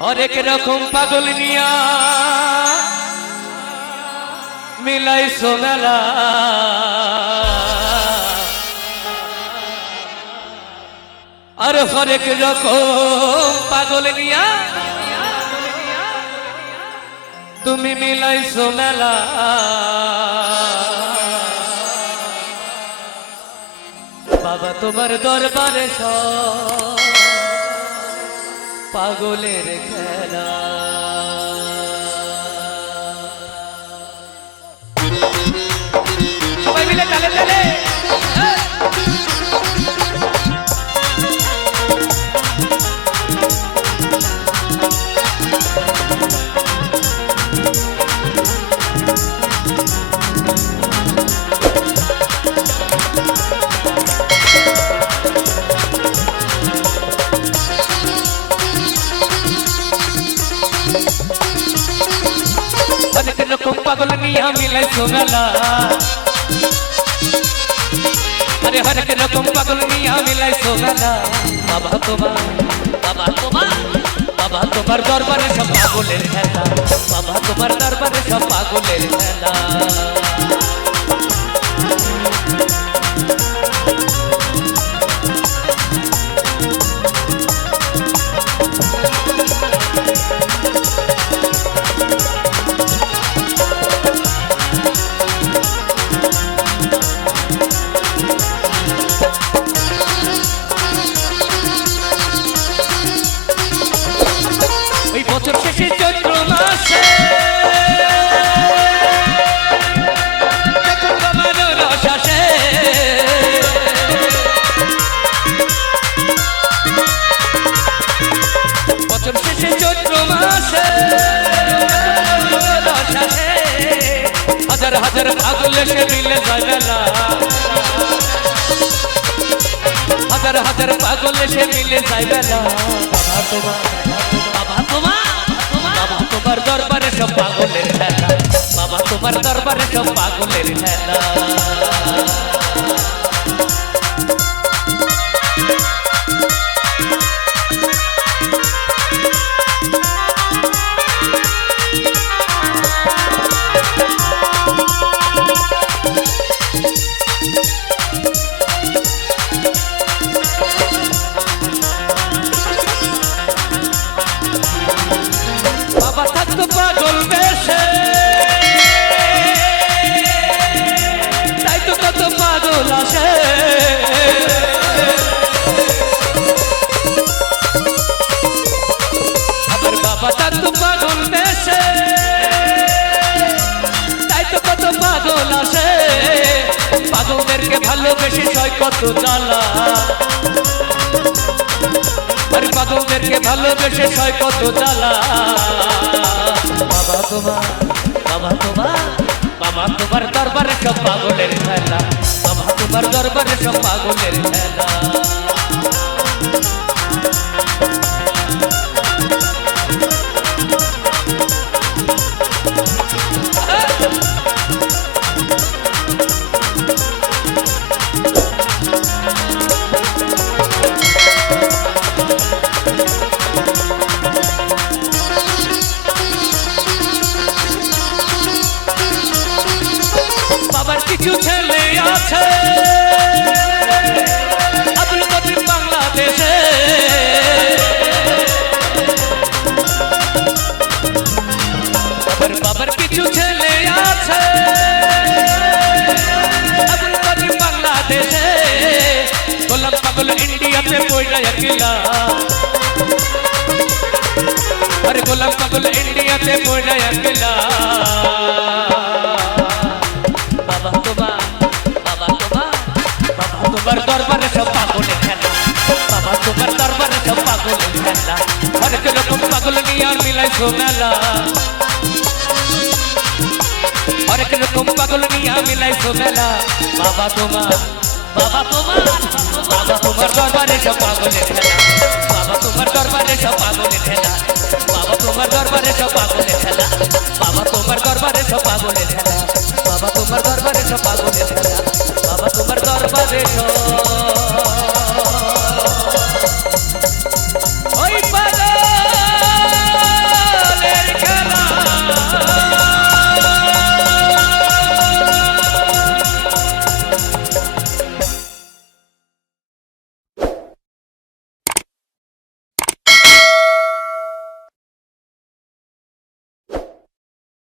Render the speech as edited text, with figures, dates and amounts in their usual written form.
हरेक रकम पागल निया मिलाइছো मेला और हरेक रकम पागल निया तुमी मिलाइছো मेला बाबा तुम्हार दरबारे सब पागलेर खेला सबाई मिले ताले ताले हरेक रकम पागल निया मिलाइছো मेला अरे हरेक रकम पागल निया मिलाइছো मेला बाबा तुम्हार दरबारे सब पागलेर खेला बाबा तुम्हार दरबारे सब पागलेर खेला বছর শেষে চৈত্র মাসে যখন বাবার রস আসে বছর শেষে চৈত্র মাসে রস আসে হাজার হাজার পাগল এসে মিলে যায় মেলা হাজার হাজার পাগল এসে মিলে যায় মেলা बाबा तुम्हार दरबारे सब पागलेर खेला बाबा तुम्हार दरबारे सब पागलेर खेला बाबा থাকতো পাগল বেশে তাই তো কত পাগল আসে আমার বাবা থাকতো পাগল বেশে তাই তো কত পাগল আসে পাগলদেরকে ভালোবেসে সয় কত জ্বালা अरे पागलদেরকে ভালোবেসে সয় কত জ্বালা বাবা তোমার দরবারে সব পাগলের খেলা বাবা তোমার দরবারে সব পাগলের খেলা বাবার কিছু ছেলে আছে আব্দুল করিম বাংলাদেশে বাবার কিছু ছেলে আছে আব্দুল করিম বাংলাদেশে গোলাম পাগল ইন্ডিয়াতে পয়লা একলা আরে গোলাম পাগল ইন্ডিয়াতে পয়লা একলা তোমার দরবারে সব পাগলের খেলা বাবা তোমার দরবারে সব পাগলের খেলা হরেক রকম পাগল নিয়ে মিলাইছো মেলা হরেক রকম পাগল নিয়ে মিলাইছো মেলা বাবা তোমার দরবারে সব পাগলের খেলা বাবা তোমার দরবারে সব পাগলের খেলা বাবা তোমার দরবারে সব পাগলের খেলা বাবা তোমার দরবারে সব পাগলের খেলা বাবা তোমার দরবারে সব পাগলের খেলা বাবা তোমার দরবারে সব